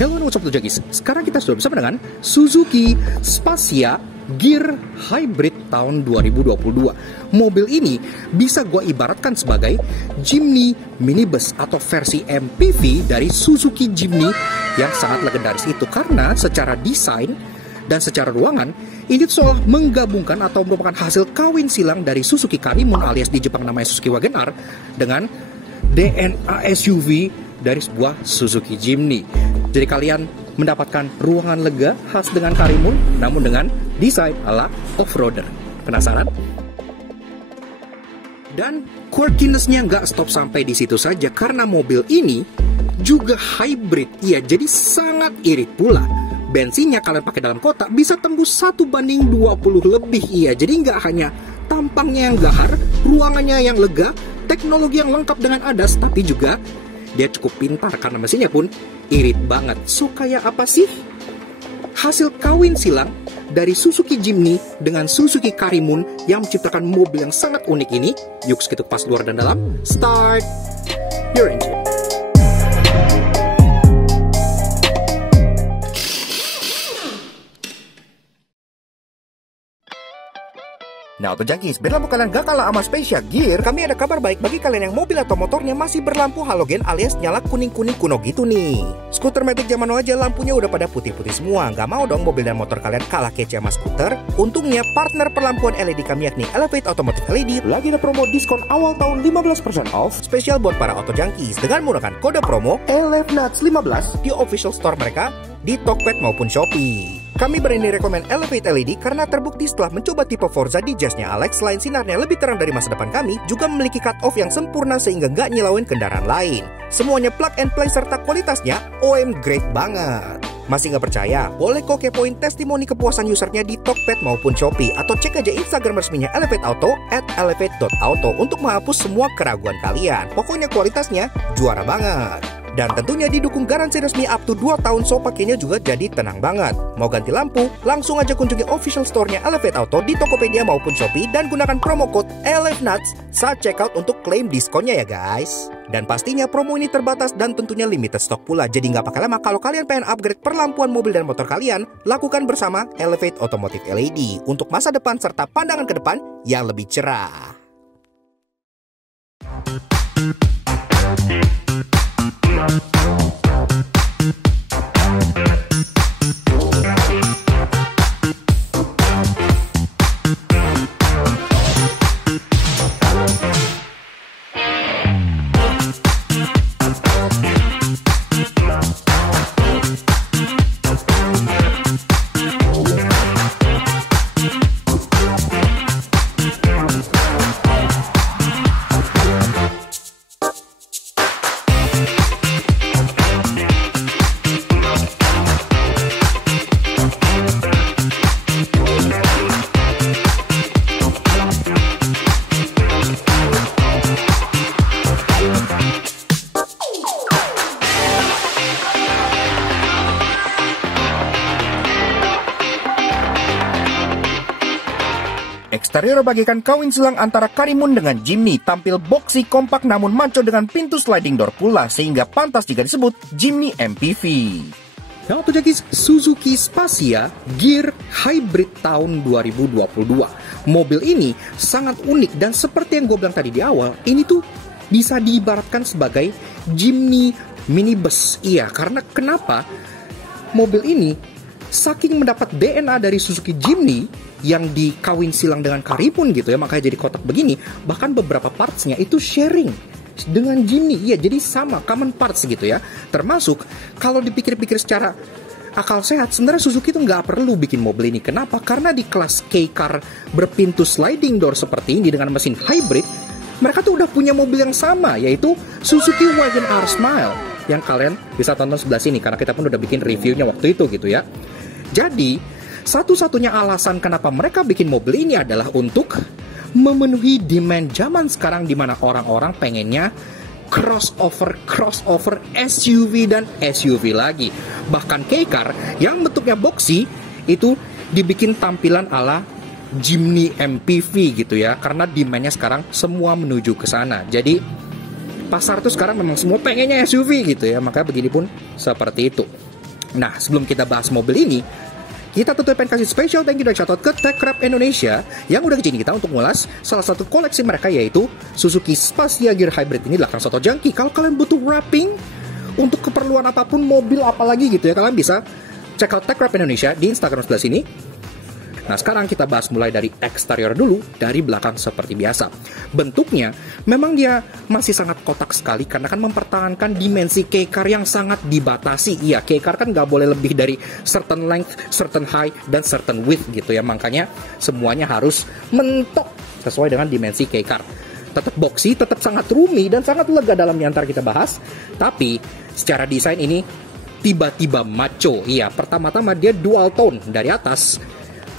Hello and what's up Jagis. Sekarang kita sudah bersama dengan Suzuki Spacia Gear Hybrid tahun 2022. Mobil ini bisa gue ibaratkan sebagai Jimny minibus atau versi MPV dari Suzuki Jimny yang sangat legendaris itu, karena secara desain dan secara ruangan ini seolah menggabungkan atau merupakan hasil kawin silang dari Suzuki Karimun alias di Jepang namanya Suzuki Wagon R dengan DNA SUV dari sebuah Suzuki Jimny. Jadi kalian mendapatkan ruangan lega khas dengan Karimun, namun dengan desain ala off-roader. Penasaran? Dan quirkiness-nya nggak stop sampai di situ saja, karena mobil ini juga hybrid. Iya, jadi sangat irit pula. Bensinnya kalian pakai dalam kota bisa tembus 1:20 lebih. Iya, jadi nggak hanya tampangnya yang gahar, ruangannya yang lega, teknologi yang lengkap dengan ADAS, tapi juga dia cukup pintar karena mesinnya pun irit banget. So kayak apa sih hasil kawin silang dari Suzuki Jimny dengan Suzuki Karimun yang menciptakan mobil yang sangat unik ini? Yuk kita kupas luar dan dalam. Start your engine. Nah, Auto Junkies, biar lampu kalian gak kalah sama Spacia Gear, kami ada kabar baik bagi kalian yang mobil atau motornya masih berlampu halogen alias nyala kuning-kuning kuno gitu nih. Skuter Matic zaman now aja lampunya udah pada putih-putih semua. Gak mau dong mobil dan motor kalian kalah kece sama skuter? Untungnya partner perlampuan LED kami yakni Elevate Automotive LED lagi ada promo diskon awal tahun 15% off spesial buat para Auto Junkies dengan menggunakan kode promo ELEVNUTS15 di official store mereka di Tokped maupun Shopee. Kami berani rekomen Elevate LED karena terbukti setelah mencoba tipe Forza di jasnya Alex, selain sinarnya lebih terang dari masa depan kami, juga memiliki cut-off yang sempurna sehingga nggak nyilauin kendaraan lain. Semuanya plug and play serta kualitasnya OM great banget. Masih nggak percaya? Boleh kok kepoin testimoni kepuasan usernya di Tokped maupun Shopee, atau cek aja Instagram resminya Elevate Auto @elevate.auto untuk menghapus semua keraguan kalian. Pokoknya kualitasnya juara banget. Dan tentunya didukung garansi resmi up to 2 tahun, so pakainya juga jadi tenang banget. Mau ganti lampu? Langsung aja kunjungi official store-nya Elevate Auto di Tokopedia maupun Shopee dan gunakan promo code ELEVNUTS saat checkout untuk klaim diskonnya ya guys. Dan pastinya promo ini terbatas dan tentunya limited stock pula. Jadi nggak pakai lama kalau kalian pengen upgrade perlampuan mobil dan motor kalian, lakukan bersama Elevate Automotive LED untuk masa depan serta pandangan ke depan yang lebih cerah. Eksterior bagikan kawin silang antara Karimun dengan Jimny, tampil boxy kompak namun maco dengan pintu sliding door pula, sehingga pantas jika disebut Jimny MPV. Yang terjadi Suzuki Spacia Gear Hybrid tahun 2022. Mobil ini sangat unik dan seperti yang gue bilang tadi di awal, ini tuh bisa diibaratkan sebagai Jimny minibus. Iya, karena kenapa? Mobil ini saking mendapat DNA dari Suzuki Jimny yang dikawin silang dengan Karimun gitu ya, makanya jadi kotak begini. Bahkan beberapa partsnya itu sharing dengan Jimny. Iya, jadi sama, common parts gitu ya. Termasuk kalau dipikir-pikir secara akal sehat, sebenarnya Suzuki itu nggak perlu bikin mobil ini. Kenapa? Karena di kelas K-Car berpintu sliding door seperti ini dengan mesin hybrid, mereka tuh udah punya mobil yang sama, yaitu Suzuki Wagon R Smile, yang kalian bisa tonton sebelah sini karena kita pun udah bikin reviewnya waktu itu gitu ya. Jadi satu-satunya alasan kenapa mereka bikin mobil ini adalah untuk memenuhi demand zaman sekarang, di mana orang-orang pengennya crossover SUV dan SUV lagi. Bahkan K-Car yang bentuknya boxy itu dibikin tampilan ala Jimny MPV gitu ya, karena demandnya sekarang semua menuju ke sana. Jadi pasar tuh sekarang memang semua pengennya SUV gitu ya, makanya begini pun seperti itu. Nah, sebelum kita bahas mobil ini, kita tentu pengen kasih special thank you dan shoutout ke TechCraft Indonesia yang udah kesini kita untuk ngulas salah satu koleksi mereka, yaitu Suzuki Spacia Gear Hybrid. Ini adalah soto jangki. Kalau kalian butuh wrapping untuk keperluan apapun, mobil apalagi gitu ya, kalian bisa check out TechCraft Indonesia di Instagram sebelah sini. Nah, sekarang kita bahas mulai dari eksterior dulu, dari belakang seperti biasa. Bentuknya memang dia masih sangat kotak sekali karena kan mempertahankan dimensi keycar yang sangat dibatasi. Iya, keycar kan nggak boleh lebih dari certain length, certain height, dan certain width gitu ya. Makanya semuanya harus mentok sesuai dengan dimensi keycar. Tetap boxy, tetap sangat roomy, dan sangat lega dalam diantar kita bahas. Tapi secara desain ini tiba-tiba macho. Iya, pertama-tama dia dual tone dari atas.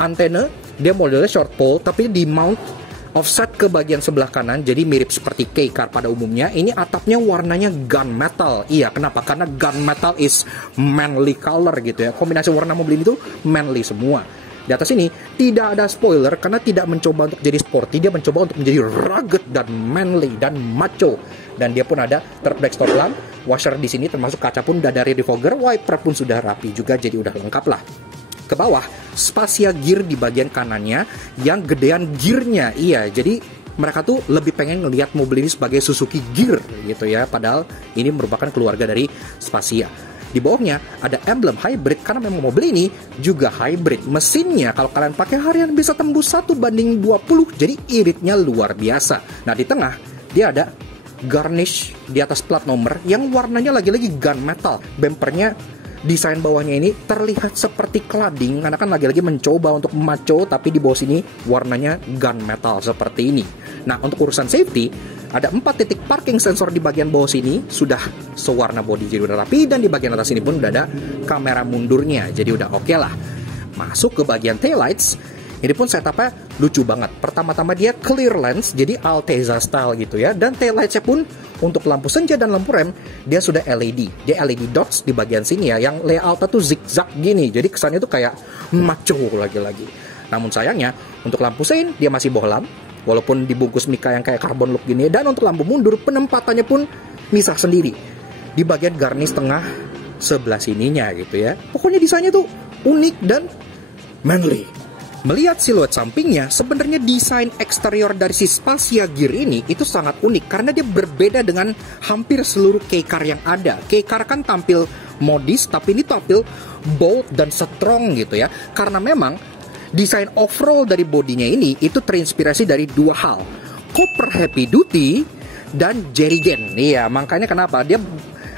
Antena dia modelnya short pole, tapi di mount offset ke bagian sebelah kanan, jadi mirip seperti keycar pada umumnya. Ini atapnya warnanya gunmetal. Iya, kenapa? Karena gunmetal is manly color gitu ya. Kombinasi warna mobil ini tuh manly semua. Di atas ini tidak ada spoiler karena tidak mencoba untuk jadi sporty, dia mencoba untuk menjadi rugged dan manly dan macho. Dan dia pun ada third brake stop lamp, washer di sini, termasuk kaca pun udah dari defogger, wiper pun sudah rapi juga, jadi udah lengkap lah. Ke bawah, Spacia Gear di bagian kanannya yang gedean gearnya. Iya, jadi mereka tuh lebih pengen ngelihat mobil ini sebagai Suzuki Gear gitu ya, padahal ini merupakan keluarga dari Spacia. Di bawahnya ada emblem hybrid karena memang mobil ini juga hybrid. Mesinnya kalau kalian pakai harian bisa tembus 1/20, jadi iritnya luar biasa. Nah, di tengah dia ada garnish di atas plat nomor yang warnanya lagi-lagi gunmetal. Bempernya, desain bawahnya ini terlihat seperti cladding karena kan lagi-lagi mencoba untuk macho, tapi di bawah sini warnanya gunmetal seperti ini. Nah, untuk urusan safety, ada 4 titik parking sensor di bagian bawah sini sudah sewarna body, jadi udah rapi, dan di bagian atas ini pun udah ada kamera mundurnya, jadi udah oke lah. Masuk ke bagian taillights, ini pun setupnya lucu banget. Pertama-tama dia clear lens, jadi Alteza style gitu ya. Dan taillightsnya pun untuk lampu senja dan lampu rem, dia sudah LED. Dia LED dots di bagian sini ya, yang layoutnya tuh zigzag gini. Jadi kesannya tuh kayak macho lagi-lagi. Namun sayangnya, untuk lampu sein dia masih bohlam, walaupun dibungkus mika yang kayak carbon look gini. Dan untuk lampu mundur, penempatannya pun misah sendiri di bagian garnish tengah sebelah sininya gitu ya. Pokoknya desainnya tuh unik dan manly. Melihat siluet sampingnya, sebenarnya desain eksterior dari si Spacia Gear ini itu sangat unik karena dia berbeda dengan hampir seluruh keycar yang ada. Keycar kan tampil modis, tapi ini tampil bold dan strong gitu ya. Karena memang desain overall dari bodinya ini itu terinspirasi dari dua hal, Cooper Heavy Duty dan Jerrycan. Iya, makanya kenapa dia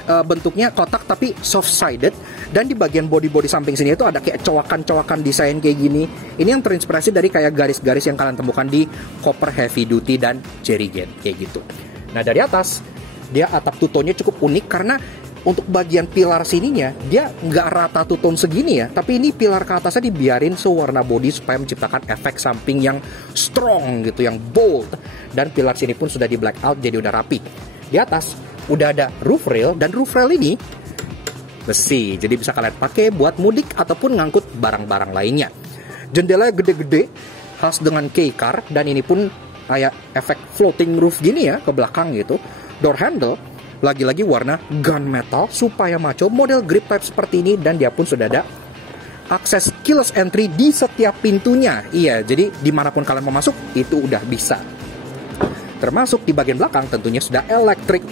bentuknya kotak tapi soft sided, dan di bagian body samping sini itu ada kayak cowakan desain kayak gini. Ini yang terinspirasi dari kayak garis-garis yang kalian temukan di Cooper Heavy Duty dan Jerrycan kayak gitu. Nah, dari atas dia atap tutonnya cukup unik karena untuk bagian pilar sininya dia nggak rata tuton segini ya, tapi ini pilar ke atasnya dibiarin sewarna body supaya menciptakan efek samping yang strong gitu, yang bold. Dan pilar sini pun sudah di black out, jadi udah rapi. Di atas udah ada roof rail, dan roof rail ini besi, jadi bisa kalian pakai buat mudik ataupun ngangkut barang-barang lainnya. Jendela gede-gede khas dengan keycar, dan ini pun kayak efek floating roof gini ya ke belakang gitu. Door handle lagi-lagi warna gunmetal supaya macho, model grip type seperti ini, dan dia pun sudah ada akses keyless entry di setiap pintunya. Iya, jadi dimanapun kalian mau masuk itu udah bisa. Termasuk di bagian belakang tentunya sudah electric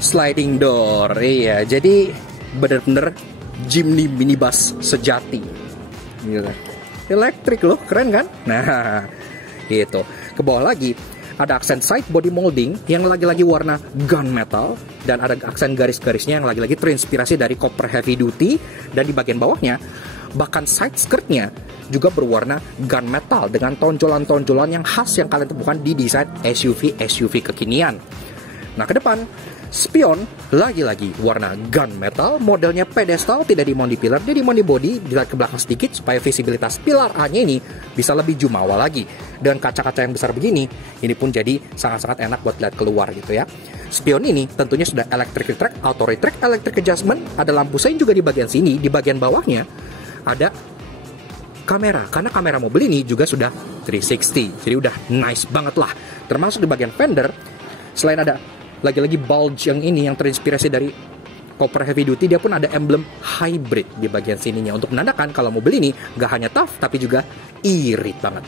sliding door. Iya, jadi bener-bener Jimny minibus sejati gitu. Elektrik loh, keren kan? Nah, gitu. Ke bawah lagi ada aksen side body molding yang lagi-lagi warna gunmetal, dan ada aksen garis-garisnya yang lagi-lagi terinspirasi dari Cooper Heavy Duty. Dan di bagian bawahnya bahkan side skirtnya juga berwarna gunmetal dengan tonjolan-tonjolan yang khas yang kalian temukan di desain SUV kekinian. Nah, ke depan spion lagi-lagi warna gunmetal, modelnya pedestal, tidak dimount di pilar, dia dimount di body. Dilihat ke belakang sedikit supaya visibilitas pilar A-nya ini bisa lebih jumawa lagi. Dan kaca-kaca yang besar begini, ini pun jadi sangat-sangat enak buat lihat keluar gitu ya. Spion ini tentunya sudah electric retract, auto retract, electric adjustment, ada lampu sein juga di bagian sini. Di bagian bawahnya ada kamera, karena kamera mobil ini juga sudah 360, jadi udah nice banget lah. Termasuk di bagian fender, selain ada lagi-lagi bulge yang ini yang terinspirasi dari Copper Heavy Duty, dia pun ada emblem hybrid di bagian sininya untuk menandakan kalau mobil ini nggak hanya tough tapi juga irit banget.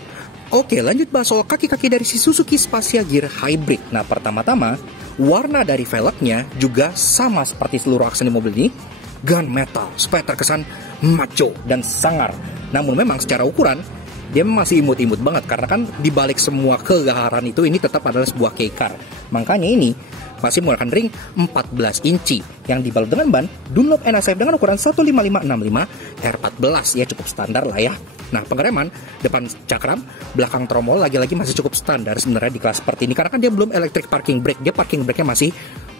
Oke, lanjut bahas soal kaki-kaki dari si Suzuki Spacia Gear Hybrid. Nah, pertama-tama warna dari velgnya juga sama seperti seluruh aksen di mobil ini, gunmetal supaya terkesan macho dan sangar. Namun memang secara ukuran dia masih imut-imut banget karena kan dibalik semua kegagaran itu ini tetap adalah sebuah K-car. Makanya ini masih menggunakan ring 14 inci yang dibalut dengan ban Dunlop NSF dengan ukuran 15565 R14, ya cukup standar lah ya. Nah, pengereman depan cakram, belakang tromol lagi-lagi masih cukup standar sebenarnya di kelas seperti ini karena kan dia belum electric parking brake, dia parking brake-nya masih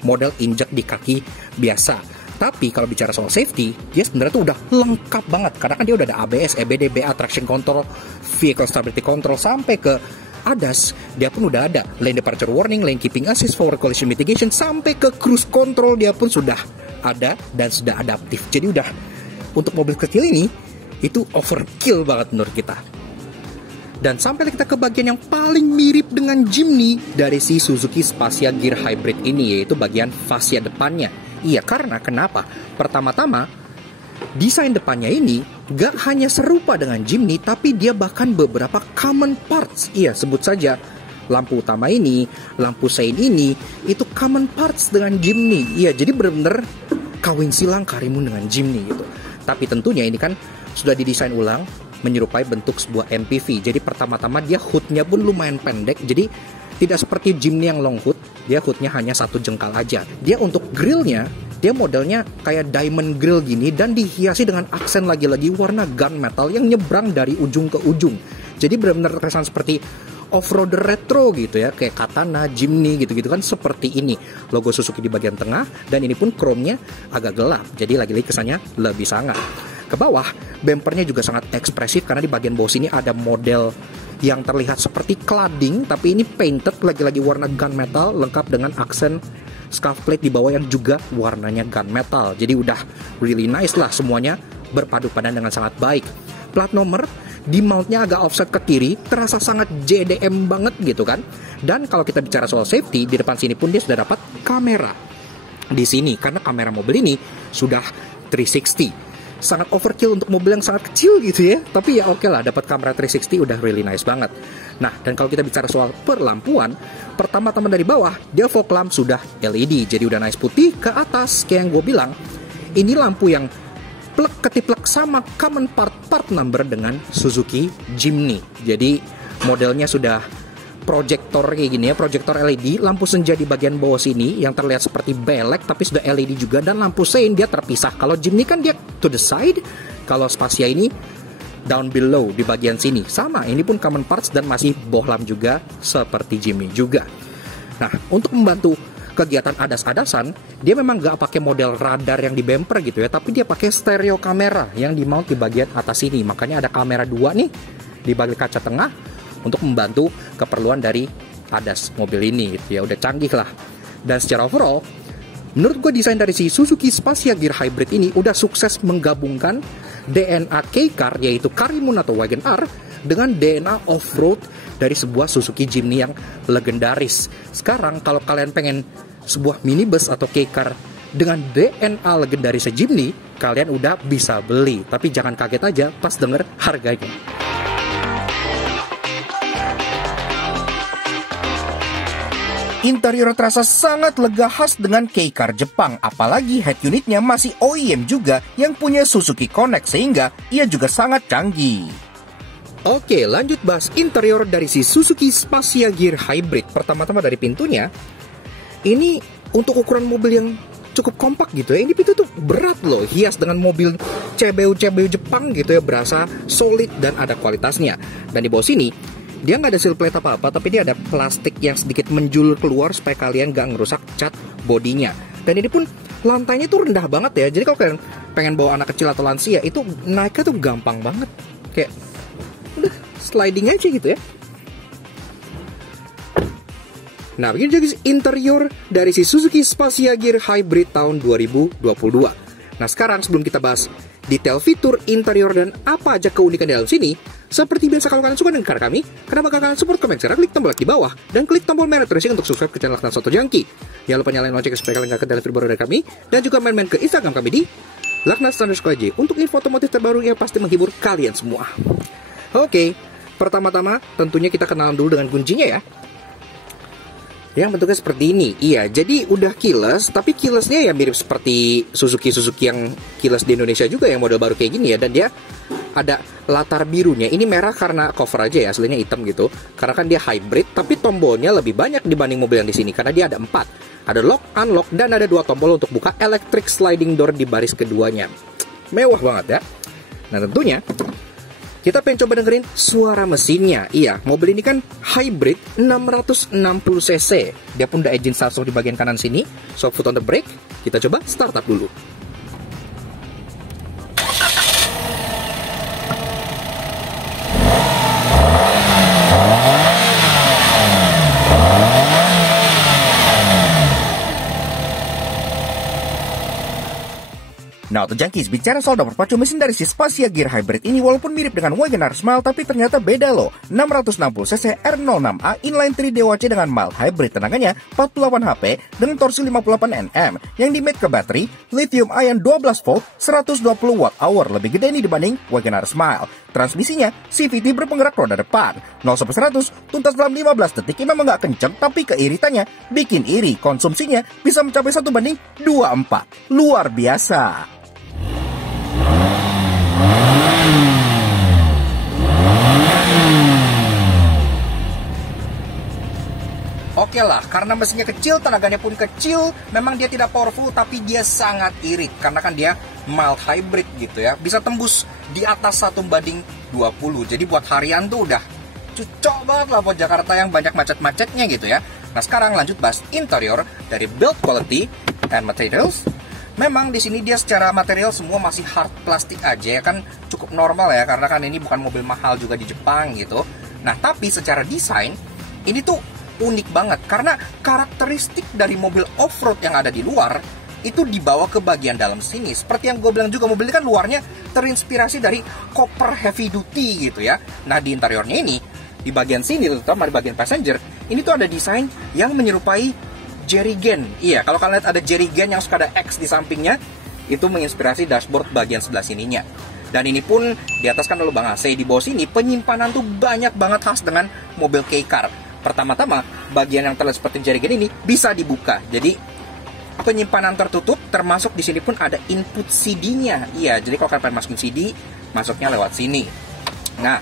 model injek di kaki biasa. Tapi kalau bicara soal safety, dia sebenarnya tuh udah lengkap banget karena kan dia udah ada ABS, EBD, BA, traction control, vehicle stability control sampai ke ADAS, dia pun udah ada lane departure warning, lane keeping assist, forward collision mitigation, sampai ke cruise control dia pun sudah ada dan sudah adaptif. Jadi udah untuk mobil kecil ini itu overkill banget menurut kita. Dan sampai kita ke bagian yang paling mirip dengan Jimny dari si Suzuki Spacia Gear Hybrid ini, yaitu bagian fascia depannya. Iya, karena kenapa? Pertama-tama desain depannya ini gak hanya serupa dengan Jimny, tapi dia bahkan beberapa common parts. Iya, sebut saja lampu utama ini, lampu sein ini, itu common parts dengan Jimny. Iya, jadi benar-benar kawin silang karimun dengan Jimny gitu. Tapi tentunya ini kan sudah didesain ulang menyerupai bentuk sebuah MPV. Jadi pertama-tama dia hoodnya pun lumayan pendek, jadi tidak seperti Jimny yang long hood, dia hoodnya hanya 1 jengkal aja. Dia untuk grillnya, dia modelnya kayak diamond grill gini dan dihiasi dengan aksen lagi-lagi warna gunmetal yang nyebrang dari ujung ke ujung. Jadi benar-benar terkesan seperti off-roader retro gitu ya, kayak Katana, Jimny gitu-gitu kan seperti ini. Logo Suzuki di bagian tengah dan ini pun chrome-nya agak gelap. Jadi lagi-lagi kesannya lebih sangar. Ke bawah, bumpernya juga sangat ekspresif karena di bagian bawah sini ada model yang terlihat seperti cladding, tapi ini painted lagi-lagi warna gunmetal lengkap dengan aksen scuff plate di bawah yang juga warnanya gunmetal. Jadi udah really nice lah, semuanya berpadu padan dengan sangat baik. Plat nomor di mountnya agak offset ke kiri, terasa sangat JDM banget gitu kan. Dan kalau kita bicara soal safety, di depan sini pun dia sudah dapat kamera di sini karena kamera mobil ini sudah 360. Sangat overkill untuk mobil yang sangat kecil gitu ya, tapi ya oke lah, dapat kamera 360 udah really nice banget. Nah, dan kalau kita bicara soal perlampuan, pertama-tama dari bawah dia fog lamp sudah LED, jadi udah nice putih. Ke atas kayak yang gue bilang, ini lampu yang plek ketiplek sama common part number dengan Suzuki Jimny. Jadi modelnya sudah proyektor kayak gini ya, proyektor LED, lampu senja di bagian bawah sini yang terlihat seperti belek tapi sudah LED juga, dan lampu sein dia terpisah. Kalau Jimny kan dia to the side, kalau Spacia ini down below di bagian sini. Sama, ini pun common parts dan masih bohlam juga seperti Jimny juga. Nah, untuk membantu kegiatan adas-adasan, dia memang gak pakai model radar yang di bumper gitu ya, tapi dia pakai stereo kamera yang di mount di bagian atas sini. Makanya ada kamera 2 nih di bagian kaca tengah untuk membantu keperluan dari ADAS mobil ini gitu ya, udah canggih lah. Dan secara overall, menurut gue desain dari si Suzuki Spacia Gear Hybrid ini udah sukses menggabungkan DNA K-Car, yaitu Karimun atau Wagon R, dengan DNA off-road dari sebuah Suzuki Jimny yang legendaris. Sekarang kalau kalian pengen sebuah minibus atau K-Car dengan DNA legendaris Jimny, kalian udah bisa beli. Tapi jangan kaget aja pas denger harganya. Interior terasa sangat lega khas dengan K-Car Jepang, apalagi head unitnya masih OEM juga yang punya Suzuki Connect, sehingga ia juga sangat canggih. Oke, lanjut bahas interior dari si Suzuki Spacia Gear Hybrid. Pertama-tama dari pintunya, ini untuk ukuran mobil yang cukup kompak gitu ya, ini pintu tuh berat loh, hias dengan mobil CBU Jepang gitu ya, berasa solid dan ada kualitasnya. Dan di bawah sini dia nggak ada seal plate apa-apa, tapi dia ada plastik yang sedikit menjulur keluar supaya kalian nggak ngerusak cat bodinya. Dan ini pun lantainya tuh rendah banget ya, jadi kalau kalian pengen bawa anak kecil atau lansia, itu naiknya tuh gampang banget, kayak udah sliding aja gitu ya. Nah, begini jadi interior dari si Suzuki Spacia Gear Hybrid tahun 2022. Nah, sekarang sebelum kita bahas detail fitur interior dan apa aja keunikan di dalam sini, seperti biasa kalau kalian suka dengan karya kami, kenapa kalian support komen sekarang, klik tombol like di bawah dan klik tombol merah terusing untuk subscribe ke channel Laksan Soto Jangki. Jangan lupa nyalain lonceng supaya kalian gak ketinggalan video baru dari kami. Dan juga main-main ke Instagram kami di Laknas_AJ untuk info otomotif terbaru yang pasti menghibur kalian semua. Oke, pertama-tama tentunya kita kenalan dulu dengan kuncinya ya. Yang bentuknya seperti ini. Iya, jadi udah keyless, tapi keylessnya ya mirip seperti Suzuki yang keyless di Indonesia juga yang model baru kayak gini ya. Dan dia ada latar birunya. Ini merah karena cover aja ya, aslinya hitam gitu. Karena kan dia hybrid, tapi tombolnya lebih banyak dibanding mobil yang di sini karena dia ada 4. Ada lock, unlock, dan ada 2 tombol untuk buka electric sliding door di baris keduanya. Mewah banget ya. Nah tentunya kita pengen coba dengerin suara mesinnya. Iya, mobil ini kan hybrid 660cc. Dia pun ada engine sensor di bagian kanan sini. So, foot on the brake. Kita coba start up dulu. Nah, Junkies, bicara soal berpacu mesin dari si Spacia Gear Hybrid ini walaupun mirip dengan Wagoneer Smile, tapi ternyata beda loh. 660cc R06A inline 3 DOHC dengan mild hybrid, tenaganya 48 HP dengan torsi 58 Nm yang di-made ke baterai lithium ion 12 volt 120 Wh, lebih gede nih dibanding Wagoneer Smile. Transmisinya CVT berpenggerak roda depan. 0-100 tuntas dalam 15 detik. Ini memang gak kenceng, tapi keiritannya bikin iri. Konsumsinya bisa mencapai 1:24. Luar biasa. Oke lah, karena mesinnya kecil, tenaganya pun kecil, memang dia tidak powerful, tapi dia sangat irit. Karena kan dia mild hybrid gitu ya, bisa tembus di atas 1:20. Jadi buat harian tuh udah cocok banget lah buat Jakarta yang banyak macet-macetnya gitu ya. Nah sekarang lanjut bahas interior dari build quality and materials. Memang di sini dia secara material semua masih hard plastik aja ya kan, cukup normal ya, karena kan ini bukan mobil mahal juga di Jepang gitu. Nah tapi secara desain ini tuh unik banget karena karakteristik dari mobil off-road yang ada di luar itu dibawa ke bagian dalam sini. Seperti yang gue bilang juga, mobil ini kan luarnya terinspirasi dari Cooper Heavy Duty gitu ya. Nah di interiornya ini, di bagian sini terutama di bagian passenger, ini tuh ada desain yang menyerupai jerrycan. Iya, kalau kalian lihat ada jerrycan yang suka ada X di sampingnya, itu menginspirasi dashboard bagian sebelah sininya. Dan ini pun di atas kan ada lubang AC, di bawah sini penyimpanan tuh banyak banget khas dengan mobil K-Car. Pertama-tama, bagian yang terlihat seperti jerrycan ini bisa dibuka. Jadi penyimpanan tertutup, termasuk di sini pun ada input CD-nya. Iya, jadi kalau kalian masukin CD, masuknya lewat sini. Nah,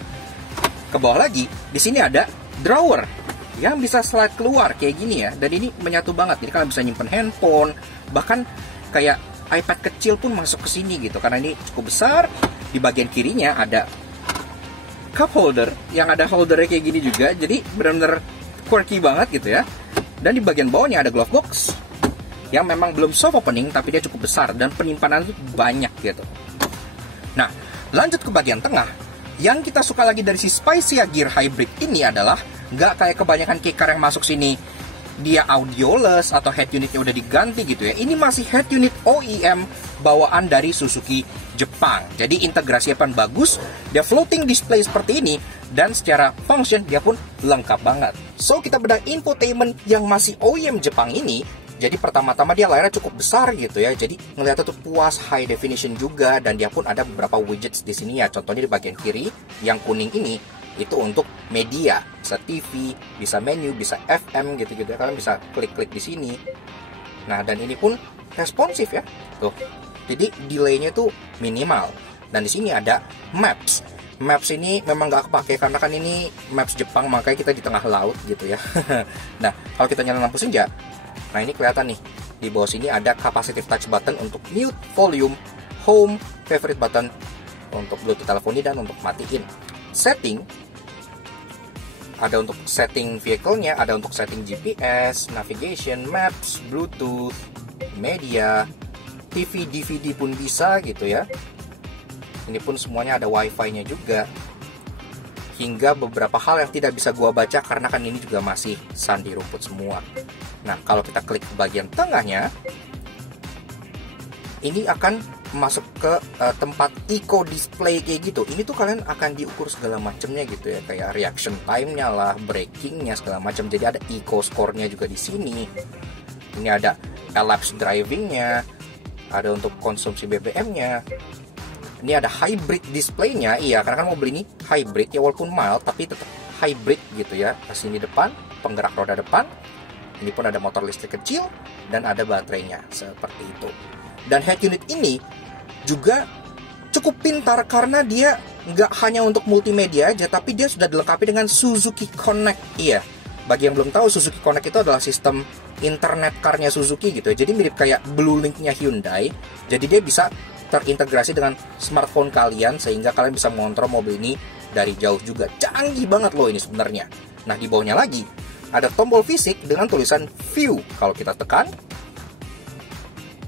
ke bawah lagi, di sini ada drawer yang bisa slide keluar kayak gini ya. Dan ini menyatu banget. Jadi kalian bisa nyimpen handphone, bahkan kayak iPad kecil pun masuk ke sini gitu. Karena ini cukup besar. Di bagian kirinya ada cup holder yang ada holdernya kayak gini juga. Jadi benar-benar quirky banget gitu ya. Dan di bagian bawahnya ada glove box yang memang belum soft opening, tapi dia cukup besar dan penyimpanan itu banyak gitu. Nah, lanjut ke bagian tengah. Yang kita suka lagi dari si Spacia Gear Hybrid ini adalah nggak kayak kebanyakan K-Car yang masuk sini dia audioless atau head unitnya udah diganti gitu ya. Ini masih head unit OEM bawaan dari Suzuki Jepang. Jadi integrasinya pun bagus, dia floating display seperti ini, dan secara function dia pun lengkap banget. So kita bedah infotainment yang masih OEM Jepang ini. Jadi pertama-tama dia layarnya cukup besar gitu ya. Jadi ngeliatnya tuh puas, high definition juga, dan dia pun ada beberapa widgets di sini ya. Contohnya di bagian kiri yang kuning ini itu untuk media, bisa TV, bisa menu, bisa FM gitu-gitu. Kalian bisa klik-klik di sini. Nah, dan ini pun responsif ya. Tuh. Jadi delaynya tuh minimal. Dan di sini ada maps. Maps ini memang nggak kepake karena kan ini maps Jepang, makanya kita di tengah laut gitu ya. Nah, kalau kita nyalain lampu senja, nah ini kelihatan nih, di bawah sini ada capacitive touch button untuk mute, volume, home, favorite button untuk Bluetooth teleponi dan untuk matiin. Setting, ada untuk setting vehicle-nya, ada untuk setting GPS, navigation, maps, Bluetooth, media, TV, DVD pun bisa gitu ya. Ini pun semuanya ada wifi-nya juga. Hingga beberapa hal yang tidak bisa gua baca karena kan ini juga masih sandi rumput semua. Nah, kalau kita klik ke bagian tengahnya, ini akan masuk ke tempat eco display kayak gitu. Ini tuh kalian akan diukur segala macamnya gitu ya, kayak reaction time-nya lah, braking-nya segala macam. Jadi ada eco score-nya juga di sini. Ini ada elapsed driving-nya, ada untuk konsumsi BBM-nya. Ini ada hybrid display-nya, iya karena kan mobil ini hybrid ya, walaupun mild tapi tetap hybrid gitu ya. Sini depan, penggerak roda depan. Ini pun ada motor listrik kecil dan ada baterainya seperti itu. Dan head unit ini juga cukup pintar karena dia nggak hanya untuk multimedia aja, tapi dia sudah dilengkapi dengan Suzuki Connect. Iya, bagi yang belum tahu, Suzuki Connect itu adalah sistem internet car-nya Suzuki gitu ya. Jadi mirip kayak Blue Link-nya Hyundai. Jadi dia bisa terintegrasi dengan smartphone kalian sehingga kalian bisa mengontrol mobil ini dari jauh juga. Canggih banget loh ini sebenarnya. Nah, di bawahnya lagi ada tombol fisik dengan tulisan View. Kalau kita tekan,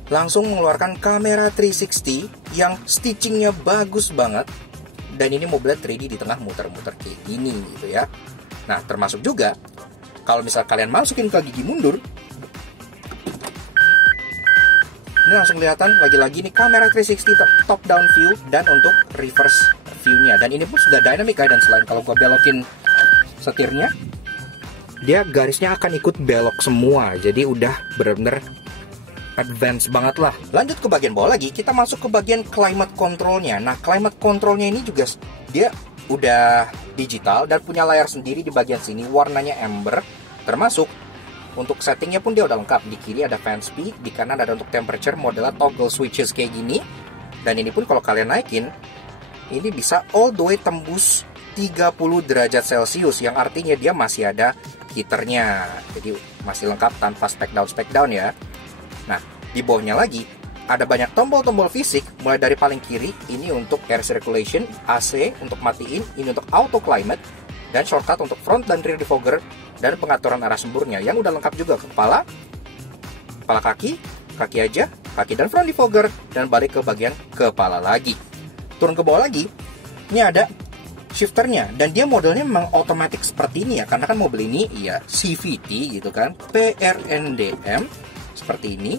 langsung mengeluarkan kamera 360 yang stitchingnya bagus banget. Dan ini mobilnya 3D di tengah muter-muter kayak gini gitu ya. Nah, termasuk juga kalau misal kalian masukin ke gigi mundur, ini langsung kelihatan lagi-lagi nih kamera 360 top down view dan untuk reverse view-nya. Dan ini pun sudah dynamic ya, dan selain kalau gue belokin setirnya, dia garisnya akan ikut belok semua. Jadi udah bener-bener advance banget lah. Lanjut ke bagian bawah lagi, kita masuk ke bagian climate control-nya. Nah, climate control-nya ini juga dia udah digital dan punya layar sendiri di bagian sini, warnanya amber. Termasuk untuk settingnya pun dia udah lengkap. Di kiri ada fan speed, di kanan ada untuk temperature, modelnya toggle switches kayak gini. Dan ini pun kalau kalian naikin, ini bisa all the way tembus 30 derajat Celcius, yang artinya dia masih ada heaternya. Jadi masih lengkap tanpa spek down ya. Nah, di bawahnya lagi ada banyak tombol-tombol fisik, mulai dari paling kiri, ini untuk air circulation, AC untuk matiin, ini untuk auto climate, dan shortcut untuk front dan rear defogger, dan pengaturan arah semburnya, yang udah lengkap juga ke kepala kaki aja, kaki dan front defogger, dan balik ke bagian kepala lagi. Turun ke bawah lagi, ini ada shifternya, dan dia modelnya memang otomatis seperti ini ya, karena kan mobil ini ya CVT gitu kan, PRNDM, seperti ini.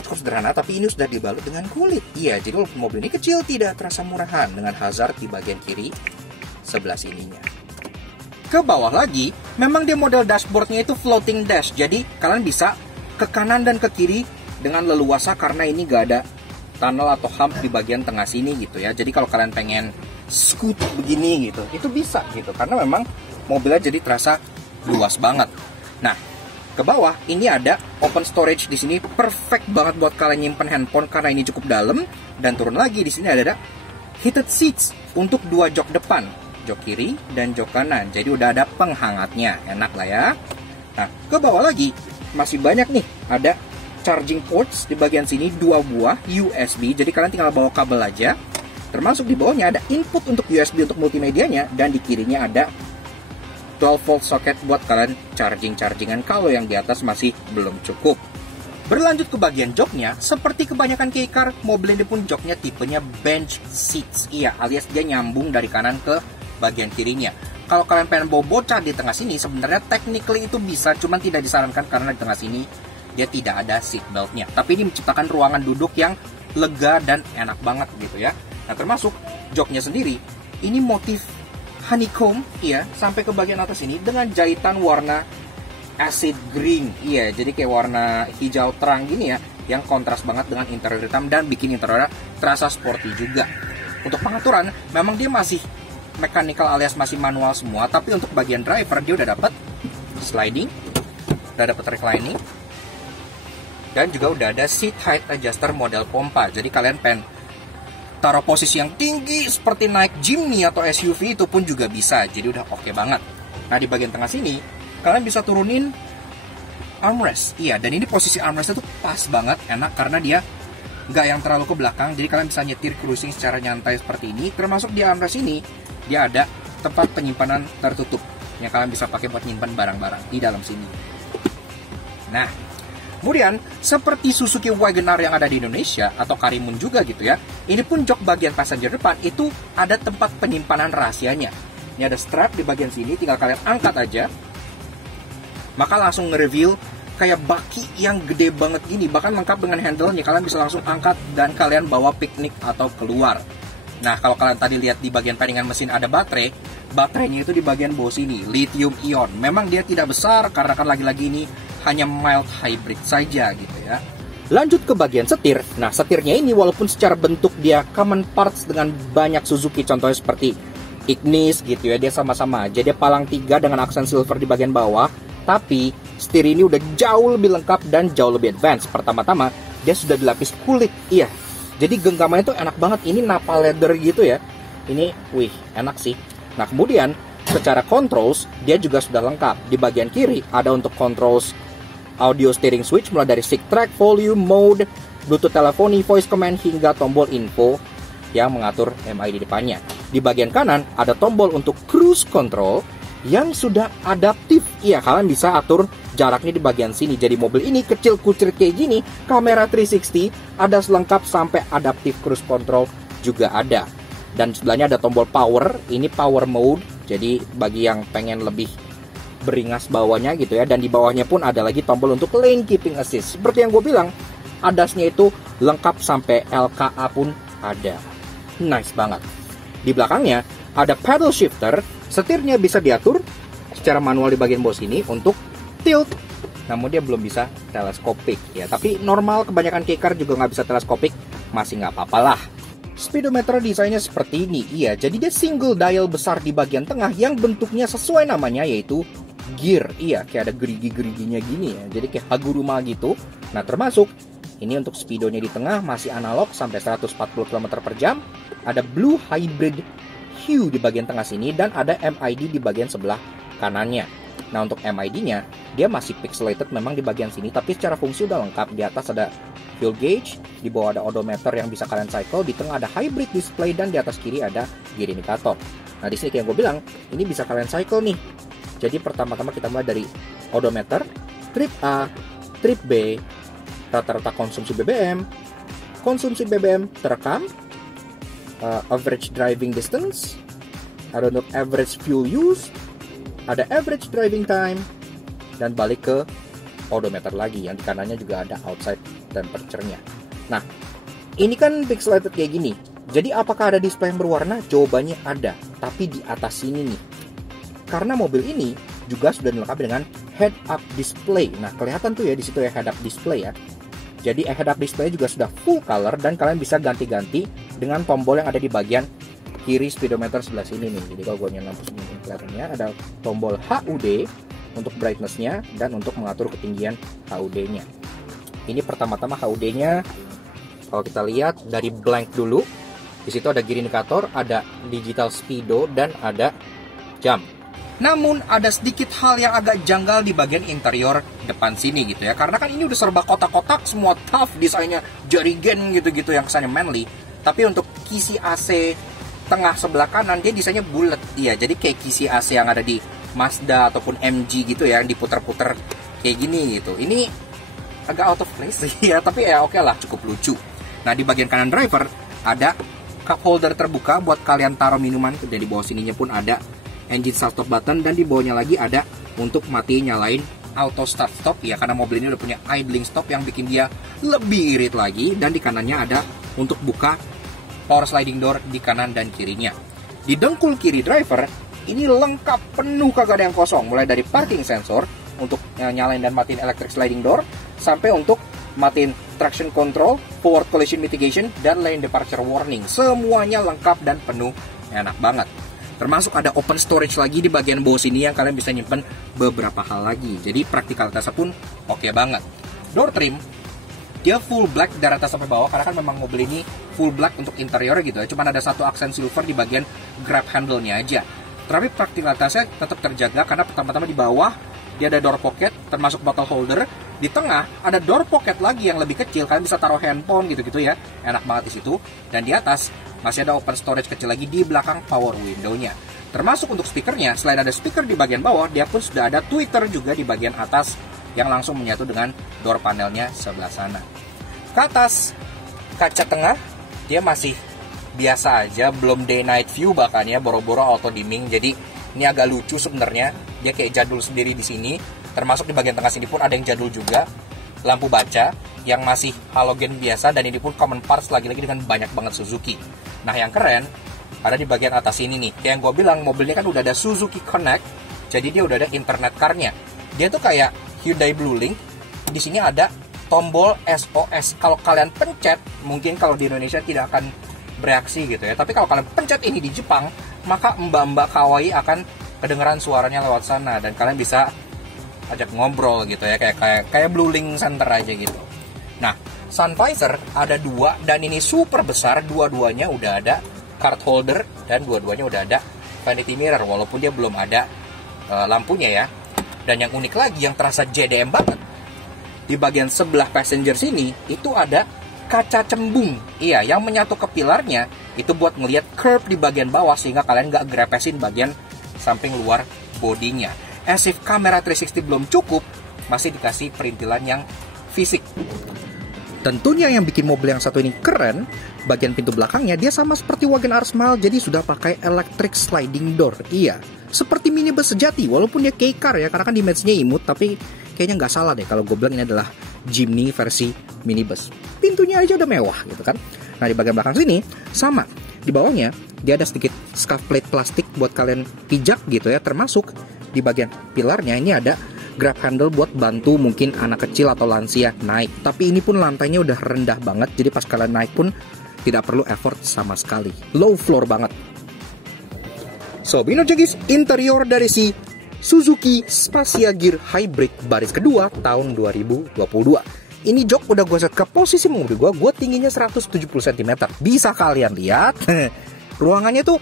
Cukup sederhana, tapi ini sudah dibalut dengan kulit. Iya, jadi walaupun mobil ini kecil, tidak terasa murahan dengan hazard di bagian kiri sebelah sininya. Ke bawah lagi, memang dia model dashboardnya itu floating dash, jadi kalian bisa ke kanan dan ke kiri dengan leluasa karena ini gak ada tunnel atau hump di bagian tengah sini gitu ya. Jadi kalau kalian pengen scoot begini gitu, itu bisa gitu, karena memang mobilnya jadi terasa luas banget. Nah, ke bawah ini ada open storage di sini, perfect banget buat kalian nyimpen handphone karena ini cukup dalam. Dan turun lagi di sini ada heated seats untuk dua jok depan, jok kiri dan jok kanan. Jadi udah ada penghangatnya, enak lah ya. Nah, ke bawah lagi masih banyak nih, ada charging ports di bagian sini, 2 buah USB. Jadi kalian tinggal bawa kabel aja. Termasuk di bawahnya ada input untuk USB untuk multimedianya, dan di kirinya ada 12 volt socket buat kalian chargingan kalau yang di atas masih belum cukup. Berlanjut ke bagian joknya, seperti kebanyakan K-car, mobil ini pun joknya tipenya bench seats. Iya, alias dia nyambung dari kanan ke bagian kirinya. Kalau kalian pengen bawa bocah di tengah sini, sebenarnya technically itu bisa, cuman tidak disarankan karena di tengah sini dia tidak ada seat beltnya. Tapi ini menciptakan ruangan duduk yang lega dan enak banget gitu ya. Nah, termasuk joknya sendiri, ini motif honeycomb, iya, sampai ke bagian atas ini dengan jahitan warna acid green, iya, jadi kayak warna hijau terang gini ya, yang kontras banget dengan interior hitam dan bikin interiornya terasa sporty juga. Untuk pengaturan, memang dia masih mechanical alias masih manual semua, tapi untuk bagian driver dia udah dapat sliding, udah dapat reclining, dan juga udah ada seat height adjuster model pompa. Jadi kalian pengen taruh posisi yang tinggi seperti naik Jimny atau SUV itu pun juga bisa. Jadi udah oke banget. Nah, di bagian tengah sini kalian bisa turunin armrest. Iya, dan ini posisi armrest itu pas banget, enak karena dia nggak yang terlalu ke belakang. Jadi kalian bisa nyetir cruising secara nyantai seperti ini. Termasuk di armrest ini dia ada tempat penyimpanan tertutup yang kalian bisa pakai buat nyimpan barang-barang di dalam sini. Nah, kemudian, seperti Suzuki Wagoner yang ada di Indonesia, atau Karimun juga gitu ya, ini pun jok bagian passenger depan itu ada tempat penyimpanan rahasianya. Ini ada strap di bagian sini, tinggal kalian angkat aja, maka langsung nge-reveal kayak baki yang gede banget gini, bahkan lengkap dengan handle-nya. Kalian bisa langsung angkat dan kalian bawa piknik atau keluar. Nah, kalau kalian tadi lihat di bagian paddingan mesin ada baterainya itu di bagian bawah sini, lithium ion. Memang dia tidak besar karena kan lagi-lagi ini hanya mild hybrid saja gitu ya. Lanjut ke bagian setir. Nah, setirnya ini walaupun secara bentuk dia common parts dengan banyak Suzuki, contohnya seperti Ignis gitu ya, dia sama-sama aja. Dia palang 3 dengan aksen silver di bagian bawah, tapi setir ini udah jauh lebih lengkap dan jauh lebih advance. Pertama-tama, dia sudah dilapis kulit. Iya, jadi genggamannya tuh enak banget. Ini Nappa leather gitu ya. Ini, wih, enak sih. Nah, kemudian secara controls, dia juga sudah lengkap. Di bagian kiri, ada untuk controls audio steering switch mulai dari stick track, volume, mode, Bluetooth teleponi, voice command, hingga tombol info yang mengatur MID di depannya. Di bagian kanan ada tombol untuk cruise control yang sudah adaptif. Iya, kalian bisa atur jaraknya di bagian sini. Jadi mobil ini kecil kucir kayak gini, kamera 360, ada selengkap sampai adaptif cruise control juga ada. Dan sebelahnya ada tombol power, ini power mode. Jadi bagi yang pengen lebih beringas bawahnya gitu ya, dan di bawahnya pun ada lagi tombol untuk lane keeping assist. Seperti yang gue bilang, ADAS-nya itu lengkap sampai LKA pun ada. Nice banget. Di belakangnya ada paddle shifter, setirnya bisa diatur secara manual di bagian bawah sini untuk tilt. Namun dia belum bisa teleskopik ya, tapi normal kebanyakan kei-car juga nggak bisa teleskopik, masih nggak apa-apa lah. Speedometer desainnya seperti ini, iya, jadi dia single dial besar di bagian tengah yang bentuknya sesuai namanya, yaitu gear. Iya, kayak ada gerigi-geriginya gini ya, jadi kayak Haguruma gitu. Nah, termasuk ini untuk speedonya di tengah masih analog sampai 140 km per jam. Ada blue hybrid hue di bagian tengah sini, dan ada MID di bagian sebelah kanannya. Nah, untuk MID-nya, dia masih pixelated memang di bagian sini, tapi secara fungsi udah lengkap. Di atas ada fuel gauge, di bawah ada odometer yang bisa kalian cycle, di tengah ada hybrid display, dan di atas kiri ada gear indicator. Nah, di sini kayak gue bilang, ini bisa kalian cycle nih. Jadi pertama-tama kita mulai dari odometer, trip A, trip B, rata-rata konsumsi BBM terekam, average driving distance, ada untuk average fuel use, ada average driving time, dan balik ke odometer lagi. Yang di kanannya juga ada outside temperature-nya. Nah, ini kan pixelated kayak gini. Jadi apakah ada display yang berwarna? Jawabannya ada, tapi di atas sini nih. Karena mobil ini juga sudah dilengkapi dengan head-up display. Nah, kelihatan tuh ya di situ ya head-up display ya. Jadi head-up display juga sudah full color, dan kalian bisa ganti-ganti dengan tombol yang ada di bagian kiri speedometer sebelah sini nih. Jadi kalau gue nyalain lampu sini kelihatannya ada tombol HUD untuk brightness-nya dan untuk mengatur ketinggian HUD-nya. Ini pertama-tama HUD-nya kalau kita lihat dari blank dulu. Di situ ada gear indicator, ada digital speedo, dan ada jam. Namun ada sedikit hal yang agak janggal di bagian interior depan sini gitu ya. Karena kan ini udah serba kotak-kotak, semua tough, desainnya jarigen gitu-gitu yang kesannya manly. Tapi untuk kisi AC tengah sebelah kanan dia desainnya bulat. Iya, jadi kayak kisi AC yang ada di Mazda ataupun MG gitu ya, yang diputer-puter kayak gini gitu. Ini agak out of place ya, tapi ya oke lah, cukup lucu. Nah, di bagian kanan driver ada cup holder terbuka buat kalian taruh minuman, dan di bawah sininya pun ada engine start stop button, dan di bawahnya lagi ada untuk matiin nyalain auto start stop ya, karena mobil ini udah punya idling stop yang bikin dia lebih irit lagi. Dan di kanannya ada untuk buka power sliding door di kanan dan kirinya. Di dengkul kiri driver ini lengkap penuh, kagak ada yang kosong, mulai dari parking sensor untuk nyalain dan matiin electric sliding door, sampai untuk matiin traction control, forward collision mitigation, dan lane departure warning. Semuanya lengkap dan penuh, enak banget. Termasuk ada open storage lagi di bagian bawah sini yang kalian bisa nyimpen beberapa hal lagi. Jadi praktikalitasnya pun oke banget. Door trim, dia full black dari atas sampai bawah, karena kan memang mobil ini full black untuk interior gitu ya. Cuman ada satu aksen silver di bagian grab handle-nya aja. Tapi praktikalitasnya tetap terjaga, karena pertama-tama di bawah dia ada door pocket termasuk bottle holder. Di tengah ada door pocket lagi yang lebih kecil, kalian bisa taruh handphone gitu-gitu ya. Enak banget di situ. Dan di atas masih ada open storage kecil lagi di belakang power window-nya. Termasuk untuk speakernya, selain ada speaker di bagian bawah, dia pun sudah ada tweeter juga di bagian atas yang langsung menyatu dengan door panelnya sebelah sana. Ke atas, kaca tengah, dia masih biasa aja, belum day night view bahkan ya, boro-boro auto dimming. Jadi ini agak lucu sebenarnya, dia kayak jadul sendiri di sini. Termasuk di bagian tengah sini pun ada yang jadul juga. Lampu baca yang masih halogen biasa, dan ini pun common parts lagi-lagi dengan banyak banget Suzuki. Nah, yang keren ada di bagian atas ini nih. Yang gue bilang, mobilnya kan udah ada Suzuki Connect, jadi dia udah ada internet car-nya. Dia tuh kayak Hyundai Bluelink. Di sini ada tombol SOS. Kalau kalian pencet, mungkin kalau di Indonesia tidak akan bereaksi gitu ya. Tapi kalau kalian pencet ini di Jepang, maka mbak-mbak kawaii akan kedengeran suaranya lewat sana dan kalian bisa ajak ngobrol gitu ya, kayak Bluelink Center aja gitu. Nah, sun visor ada 2 dan ini super besar, dua-duanya udah ada card holder dan dua-duanya udah ada vanity mirror walaupun dia belum ada lampunya ya. Dan yang unik lagi yang terasa JDM banget, di bagian sebelah passenger sini itu ada kaca cembung. Iya, yang menyatu ke pilarnya itu buat ngelihat curve di bagian bawah sehingga kalian nggak grepesin bagian samping luar bodinya. As if kamera 360 belum cukup, masih dikasih perintilan yang fisik. Tentunya yang bikin mobil yang satu ini keren, bagian pintu belakangnya dia sama seperti Wagon R Smile, jadi sudah pakai electric sliding door. Iya, seperti minibus sejati, walaupun dia K-car ya, karena kan dimensinya imut, tapi kayaknya nggak salah deh kalau gue bilang ini adalah Jimny versi minibus. Pintunya aja udah mewah gitu kan. Nah, di bagian belakang sini sama, di bawahnya dia ada sedikit scuff plate plastik buat kalian pijak gitu ya, termasuk di bagian pilarnya ini ada grab handle buat bantu mungkin anak kecil atau lansia naik. Tapi ini pun lantainya udah rendah banget, jadi pas kalian naik pun tidak perlu effort sama sekali. Low floor banget. So, binojagis interior dari si Suzuki Spacia Gear Hybrid baris kedua tahun 2022. Ini jok udah gue set ke posisi mobil gue tingginya 170 cm. Bisa kalian lihat, ruangannya tuh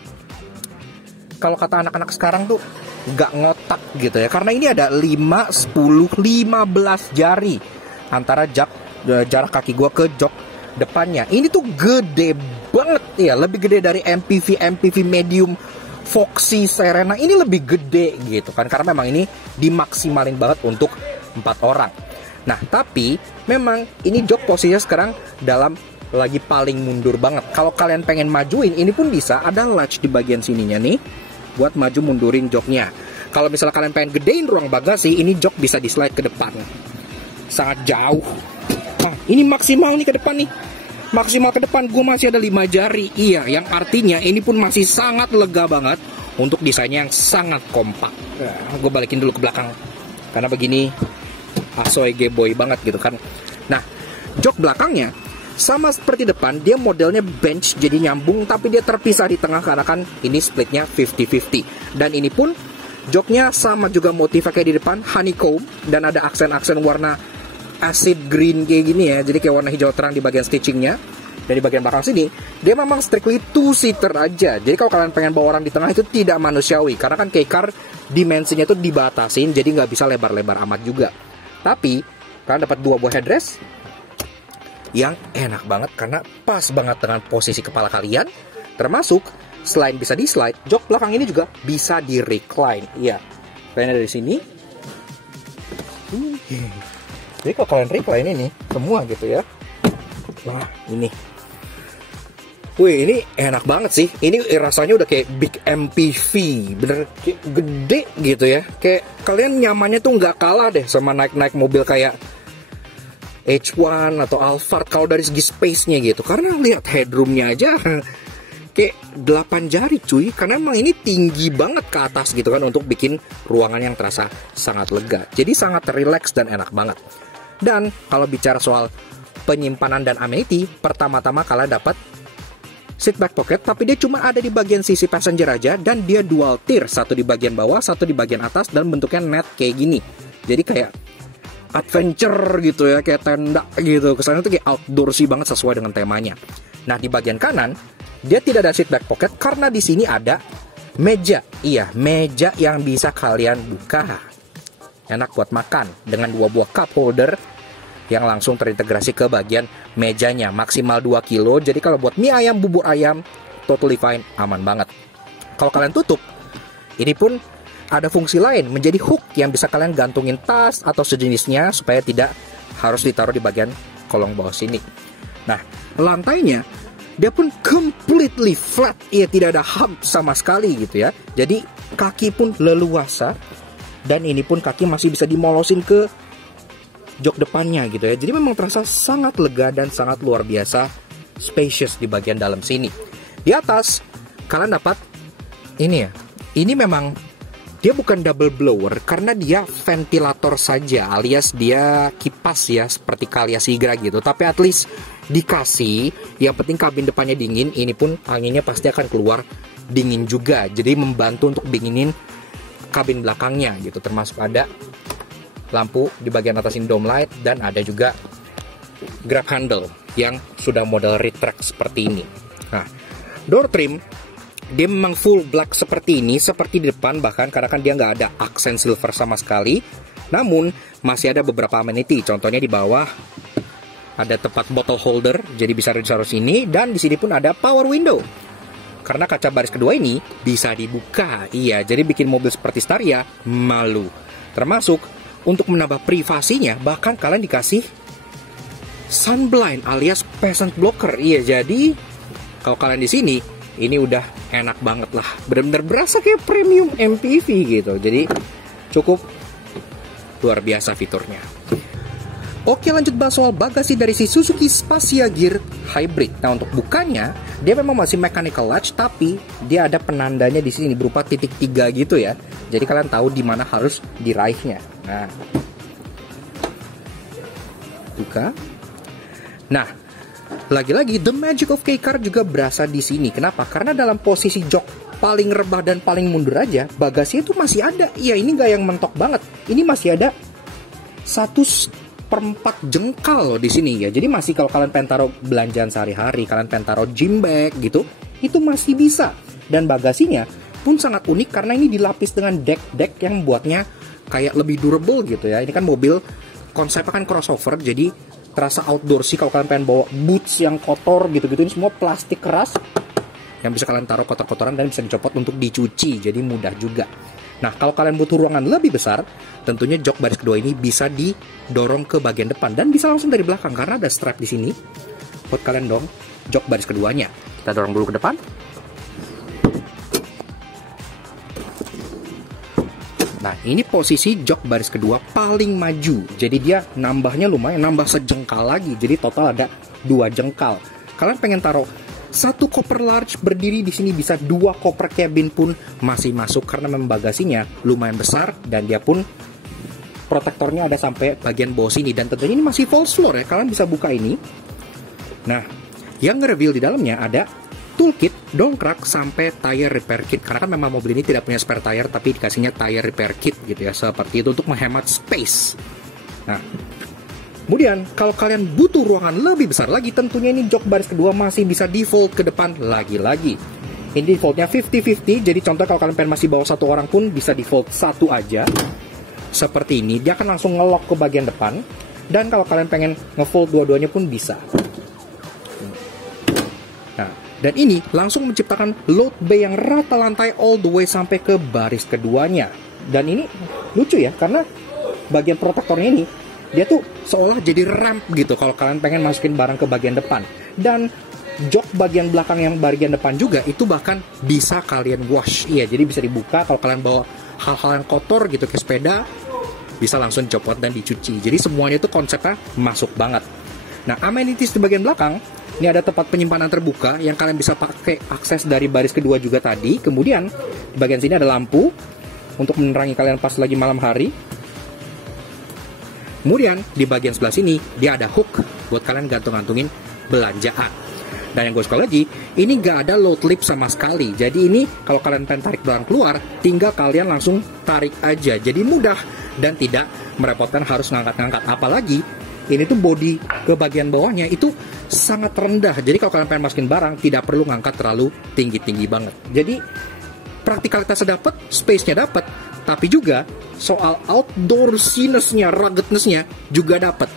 kalau kata anak-anak sekarang tuh nggak ngotak gitu ya. Karena ini ada 5, 10, 15 jari antara jarak kaki gue ke jok depannya. Ini tuh gede banget ya, lebih gede dari MPV medium Foxy Serena. Ini lebih gede gitu kan, karena memang ini dimaksimalin banget untuk 4 orang. Nah, tapi memang ini jok posisinya sekarang dalam lagi paling mundur banget. Kalau kalian pengen majuin, ini pun bisa, ada latch di bagian sininya nih buat maju mundurin joknya. Kalau misalnya kalian pengen gedein ruang bagasi, ini jok bisa di slide ke depan. Sangat jauh. Nah, ini maksimal nih ke depan nih. Maksimal ke depan gue masih ada 5 jari. Iya, yang artinya ini pun masih sangat lega banget untuk desainnya yang sangat kompak. Gue balikin dulu ke belakang karena begini asoy geboy banget gitu kan. Nah, jok belakangnya sama seperti depan, dia modelnya bench jadi nyambung, tapi dia terpisah di tengah karena kan ini splitnya 50-50. Dan ini pun joknya sama juga motifnya kayak di depan, honeycomb, dan ada aksen-aksen warna acid green kayak gini ya, jadi kayak warna hijau terang di bagian stitchingnya. Dan di bagian belakang sini dia memang strictly 2-seater aja, jadi kalau kalian pengen bawa orang di tengah itu tidak manusiawi, karena kan K-car dimensinya tuh dibatasin, jadi nggak bisa lebar-lebar amat juga. Tapi kalian dapat 2 buah headrest yang enak banget karena pas banget dengan posisi kepala kalian. Termasuk selain bisa di slide, jok belakang ini juga bisa di recline. Iya, kalian ada di sini. Jadi kalau kalian recline ini semua gitu ya. Wah, ini. Wih, ini enak banget sih. Ini rasanya udah kayak big MPV, bener kayak gede gitu ya. Kayak kalian nyamannya tuh nggak kalah deh sama naik-naik mobil kayak H1 atau Alphard kalau dari segi space-nya gitu. Karena lihat headroom-nya aja kayak 8 jari cuy. Karena emang ini tinggi banget ke atas gitu kan untuk bikin ruangan yang terasa sangat lega. Jadi sangat relax dan enak banget. Dan kalau bicara soal penyimpanan dan amenity, pertama-tama kalian dapat seat back pocket, tapi dia cuma ada di bagian sisi passenger aja, dan dia dual tier, satu di bagian bawah, satu di bagian atas, dan bentuknya net kayak gini. Jadi kayak adventure gitu ya, kayak tenda gitu. Kesannya tuh kayak outdoorsy banget sesuai dengan temanya. Nah, di bagian kanan dia tidak ada seat back pocket karena di sini ada meja. Iya, meja yang bisa kalian buka. Enak buat makan dengan 2 buah cup holder yang langsung terintegrasi ke bagian mejanya, maksimal 2 kilo. Jadi kalau buat mie ayam, bubur ayam, totally fine, aman banget. Kalau kalian tutup, ini pun ada fungsi lain, menjadi hook yang bisa kalian gantungin tas atau sejenisnya supaya tidak harus ditaruh di bagian kolong bawah sini. Nah, lantainya dia pun completely flat, ya tidak ada hump sama sekali gitu ya. Jadi kaki pun leluasa, dan ini pun kaki masih bisa dimolosin ke jok depannya gitu ya. Jadi memang terasa sangat lega dan sangat luar biasa spacious di bagian dalam sini. Di atas kalian dapat ini ya. Ini memang dia bukan double blower karena dia ventilator saja, alias dia kipas ya, seperti Calya Sigra gitu. Tapi at least dikasih, yang penting kabin depannya dingin, ini pun anginnya pasti akan keluar dingin juga. Jadi membantu untuk dinginin kabin belakangnya gitu, termasuk ada lampu di bagian atas ini dome light, dan ada juga grab handle yang sudah model retract seperti ini. Nah, door trim dia memang full black seperti ini, seperti di depan bahkan, karena kan dia nggak ada aksen silver sama sekali. Namun masih ada beberapa amenity, contohnya di bawah ada tempat bottle holder, jadi bisa ditaruh sini, dan di sini pun ada power window. Karena kaca baris kedua ini bisa dibuka, iya, jadi bikin mobil seperti Staria malu. Termasuk untuk menambah privasinya, bahkan kalian dikasih sunblind alias peasant blocker, iya. Jadi kalau kalian di sini, ini udah enak banget lah, bener-bener berasa kayak premium MPV gitu. Jadi cukup luar biasa fiturnya. Oke, lanjut bahas soal bagasi dari si Suzuki Spacia Gear Hybrid. Nah, untuk bukanya dia memang masih mechanical latch, tapi dia ada penandanya di sini berupa titik 3 gitu ya. Jadi kalian tahu di mana harus diraihnya. Nah, buka. Nah, lagi-lagi the magic of K-Car juga berasa di sini. Kenapa? Karena dalam posisi jok paling rebah dan paling mundur aja, bagasinya itu masih ada. Iya, ini nggak yang mentok banget. Ini masih ada 1/4 jengkal loh di sini ya. Jadi masih, kalau kalian pengen taruh belanjaan sehari-hari, kalian pengen taruh gym bag gitu, itu masih bisa. Dan bagasinya pun sangat unik karena ini dilapis dengan deck yang membuatnya kayak lebih durable gitu ya. Ini kan mobil konsepnya kan crossover, jadi terasa outdoor sih. Kalau kalian pengen bawa boots yang kotor gitu-gitu, ini semua plastik keras yang bisa kalian taruh kotor-kotoran dan bisa dicopot untuk dicuci, jadi mudah juga. Nah, kalau kalian butuh ruangan lebih besar, tentunya jok baris kedua ini bisa didorong ke bagian depan dan bisa langsung dari belakang karena ada strap di sini buat kalian dong jok baris keduanya. Kita dorong dulu ke depan. Nah, ini posisi jok baris kedua paling maju. Jadi dia nambahnya lumayan, nambah sejengkal lagi. Jadi total ada 2 jengkal. Kalian pengen taruh 1 koper large berdiri di sini, bisa 2 koper cabin pun masih masuk karena memang bagasinya lumayan besar dan dia pun protektornya ada sampai bagian bawah sini, dan tentunya ini masih false floor ya. Kalian bisa buka ini. Nah, yang nge-reveal di dalamnya ada toolkit, dongkrak, sampai tire repair kit. Karena kan memang mobil ini tidak punya spare tire, tapi dikasihnya tire repair kit gitu ya, seperti itu untuk menghemat space. Nah, kemudian kalau kalian butuh ruangan lebih besar lagi, tentunya ini jok baris kedua masih bisa default ke depan lagi-lagi. Ini defaultnya 50-50, jadi contoh kalau kalian pengen masih bawa 1 orang pun bisa default 1 aja. Seperti ini, dia akan langsung nge-lock ke bagian depan. Dan kalau kalian pengen nge-fold dua-duanya pun bisa. Nah, dan ini langsung menciptakan load bay yang rata lantai all the way sampai ke baris keduanya. Dan ini lucu ya, karena bagian protektornya ini, dia tuh seolah jadi ramp gitu kalau kalian pengen masukin barang ke bagian depan. Dan jok bagian belakang yang bagian depan juga, itu bahkan bisa kalian wash. Iya, jadi bisa dibuka kalau kalian bawa hal-hal yang kotor gitu ke sepeda, bisa langsung dicopot dan dicuci. Jadi semuanya itu konsepnya masuk banget. Nah, amenities di bagian belakang, ini ada tempat penyimpanan terbuka yang kalian bisa pakai akses dari baris kedua juga tadi. Kemudian di bagian sini ada lampu untuk menerangi kalian pas lagi malam hari. Kemudian di bagian sebelah sini dia ada hook buat kalian gantung-gantungin belanjaan. Dan yang gue suka lagi, ini gak ada load lip sama sekali. Jadi ini kalau kalian pengen tarik barang keluar, tinggal kalian langsung tarik aja. Jadi mudah dan tidak merepotkan harus ngangkat-ngangkat. Apalagi ini tuh body ke bagian bawahnya itu sangat rendah. Jadi kalau kalian pengen masukin barang, tidak perlu ngangkat terlalu tinggi-tinggi banget. Jadi praktikalitasnya dapat, space-nya dapat, tapi juga soal outdoorsiness-nya, ruggedness-nya juga dapat.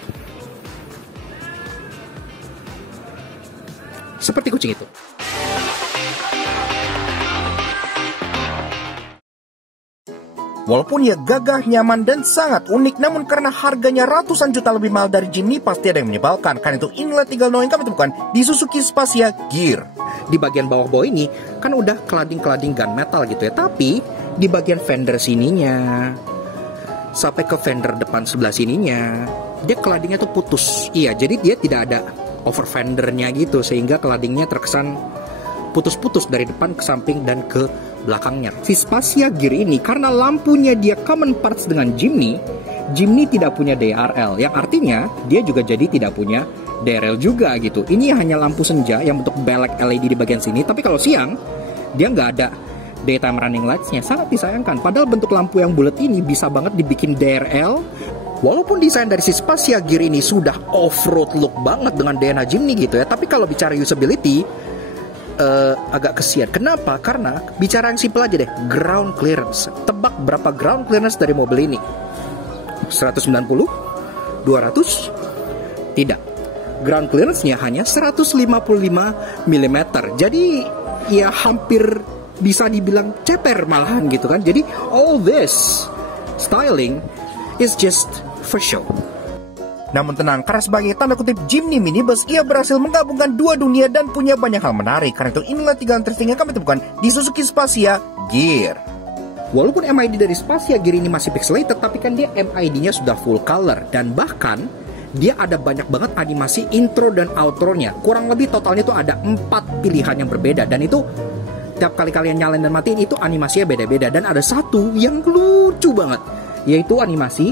Seperti kucing itu. Walaupun ia gagah, nyaman, dan sangat unik, namun karena harganya ratusan juta lebih mahal dari Jimny, pasti ada yang menyebalkan. Karena itu inilah 3 hal yang kami temukan di Suzuki Spacia Gear. Di bagian bawah-bawah ini kan udah kelading-kelading gunmetal gitu ya, tapi di bagian fender sininya sampai ke fender depan sebelah sininya, dia keladingnya tuh putus. Iya, jadi dia tidak ada over fendernya gitu, sehingga keladingnya terkesan putus-putus dari depan ke samping dan ke belakangnya. Si Spacia Gear ini karena lampunya dia common parts dengan Jimny tidak punya DRL, yang artinya dia juga jadi tidak punya DRL juga gitu. Ini hanya lampu senja yang bentuk belek LED di bagian sini, tapi kalau siang dia nggak ada daytime running lights-nya. Sangat disayangkan, padahal bentuk lampu yang bulat ini bisa banget dibikin DRL. Walaupun desain dari si Spacia Gear ini sudah off-road look banget dengan DNA Jimny gitu ya, tapi kalau bicara usability agak kesian. Kenapa? Karena bicara yang simple aja deh, ground clearance. Tebak berapa ground clearance dari mobil ini? 190? 200? Tidak. Ground clearance-nya hanya 155 mm. Jadi ya hampir bisa dibilang ceper malahan gitu kan. Jadi all this styling is just for show. Namun tenang, karena sebagai tanda kutip Jimny minibus, ia berhasil menggabungkan dua dunia dan punya banyak hal menarik. Karena itu inilah 3 interesting yang kami temukan di Suzuki Spacia Gear. Walaupun MID dari Spacia Gear ini masih pixelated, tapi kan dia MID-nya sudah full color. Dan bahkan dia ada banyak banget animasi intro dan outro-nya. Kurang lebih totalnya itu ada 4 pilihan yang berbeda. Dan itu tiap kali kalian nyalain dan matiin itu animasinya beda-beda. Dan ada satu yang lucu banget, yaitu animasi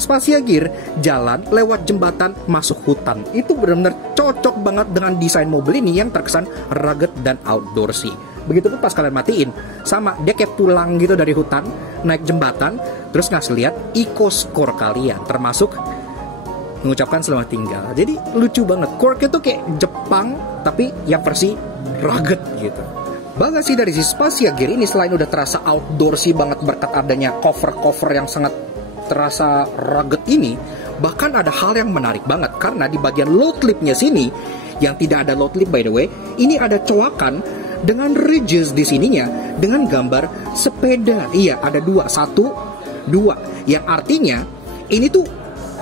Spacia Gear jalan lewat jembatan masuk hutan. Itu benar-benar cocok banget dengan desain mobil ini yang terkesan rugged dan outdoorsy. Begitupun pas kalian matiin, sama dia kayak pulang gitu dari hutan, naik jembatan, terus ngasih lihat eco score kalian, termasuk mengucapkan selamat tinggal. Jadi lucu banget. Quirk itu kayak Jepang tapi yang versi rugged gitu. Bagasi dari si Spacia Gear ini selain udah terasa outdoorsy banget berkat adanya cover-cover yang sangat terasa rugged ini, bahkan ada hal yang menarik banget karena di bagian load lipnya sini, yang tidak ada load lip by the way, ini ada coakan dengan ridges di sininya dengan gambar sepeda. Iya, ada 2, 1, 2, yang artinya ini tuh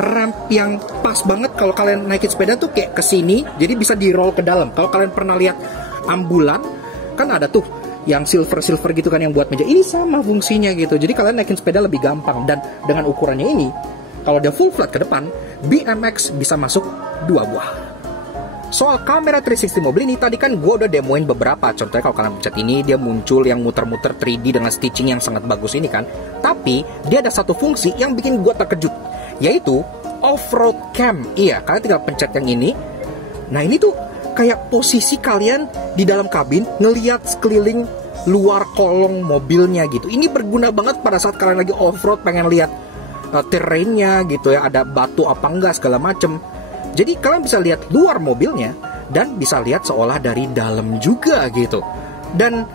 ramp yang pas banget kalau kalian naikin sepeda tuh kayak ke sini, jadi bisa di roll ke dalam. Kalau kalian pernah lihat ambulan, kan ada tuh yang silver gitu kan yang buat meja, ini sama fungsinya gitu. Jadi kalian naikin sepeda lebih gampang. Dan dengan ukurannya ini, kalau dia full flat ke depan, BMX bisa masuk 2 buah. Soal kamera 360 mobil ini, tadi kan gue udah demoin beberapa. Contohnya kalau kalian pencet ini, dia muncul yang muter-muter 3D dengan stitching yang sangat bagus ini kan. Tapi dia ada satu fungsi yang bikin gue terkejut, yaitu off-road cam. Iya, kalian tinggal pencet yang ini. Nah ini tuh kayak posisi kalian di dalam kabin ngelihat sekeliling luar kolong mobilnya gitu. Ini berguna banget pada saat kalian lagi off-road pengen lihat terrainnya gitu ya, ada batu apa enggak segala macem. Jadi kalian bisa lihat luar mobilnya dan bisa lihat seolah dari dalam juga gitu. Dan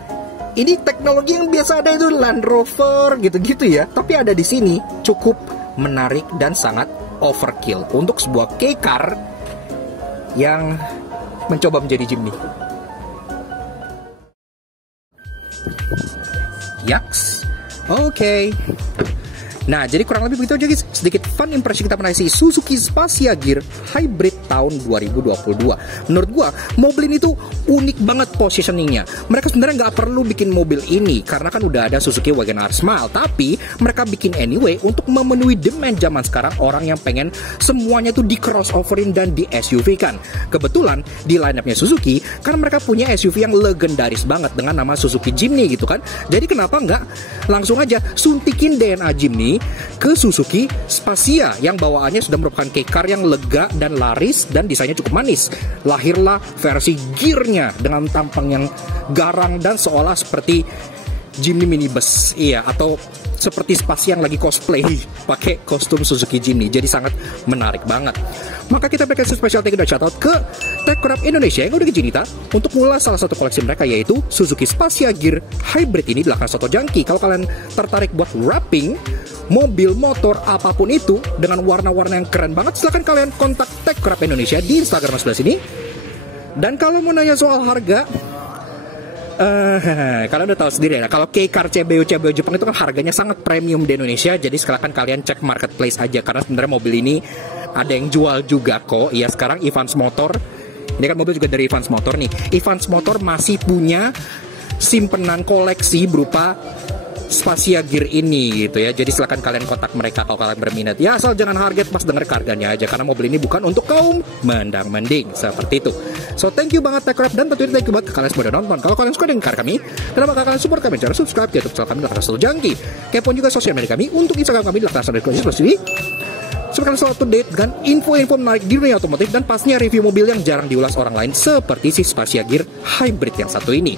ini teknologi yang biasa ada itu Land Rover gitu-gitu ya, tapi ada di sini cukup menarik dan sangat overkill untuk sebuah K-car yang mencoba menjadi Jimny. Yaks. Oke. Nah, jadi kurang lebih begitu aja guys. Sedikit fun impression kita mengenai si Suzuki Spacia Gear Hybrid tahun 2022. Menurut gua, mobil ini tuh unik banget positioningnya. Mereka sebenarnya nggak perlu bikin mobil ini karena kan udah ada Suzuki Wagon-R Smile. Tapi mereka bikin anyway untuk memenuhi demand zaman sekarang, orang yang pengen semuanya tuh di crossoverin dan di SUV kan. Kebetulan di line-up-nya Suzuki, karena mereka punya SUV yang legendaris banget dengan nama Suzuki Jimny gitu kan. Jadi kenapa nggak langsung aja suntikin DNA Jimny ke Suzuki Spacia yang bawaannya sudah merupakan K-car yang lega dan laris dan desainnya cukup manis. Lahirlah versi gearnya dengan tampang yang garang dan seolah seperti Jimny minibus, iya, atau seperti Spacia yang lagi cosplay pakai kostum Suzuki Jimny. Jadi sangat menarik banget. Maka kita berikan special thank you dan shoutout ke TechCraft Indonesia yang udah izin kita untuk mulai salah satu koleksi mereka, yaitu Suzuki Spacia Gear Hybrid ini adalah soto jangki. Kalau kalian tertarik buat wrapping mobil, motor, apapun itu dengan warna-warna yang keren banget, silahkan kalian kontak TechCraft Indonesia di Instagram sebelah sini. Dan kalau mau nanya soal harga, kalian udah tahu sendiri ya, kalau K-car CBU Jepang itu kan harganya sangat premium di Indonesia. Jadi silakan kalian cek marketplace aja, karena sebenarnya mobil ini ada yang jual juga kok. Iya, sekarang Evans Motor, ini kan mobil juga dari Evans Motor nih. Evans Motor masih punya simpenan koleksi berupa Spacia Gear ini gitu ya. Jadi silahkan kalian kontak mereka kalau kalian berminat ya, asal jangan harga pas denger harganya aja, karena mobil ini bukan untuk kaum mendang-mending seperti itu. So thank you banget TechRap, dan tentunya thank you banget kalian semua udah nonton. Kalau kalian suka dengan car kami, kenapa kalian support kami cara subscribe di YouTube channel kami Laktas Jangki. Kepoin juga sosial media kami untuk Instagram kami Laktas_. Supaya kalian selalu update dengan info-info menarik di dunia otomotif, dan pastinya review mobil yang jarang diulas orang lain seperti si Spacia Gear Hybrid yang satu ini.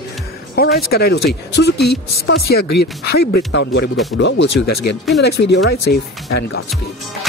Alright, sekadar itu sih Suzuki Spacia Gear Hybrid tahun 2022. We'll see you guys again in the next video. Ride safe and Godspeed.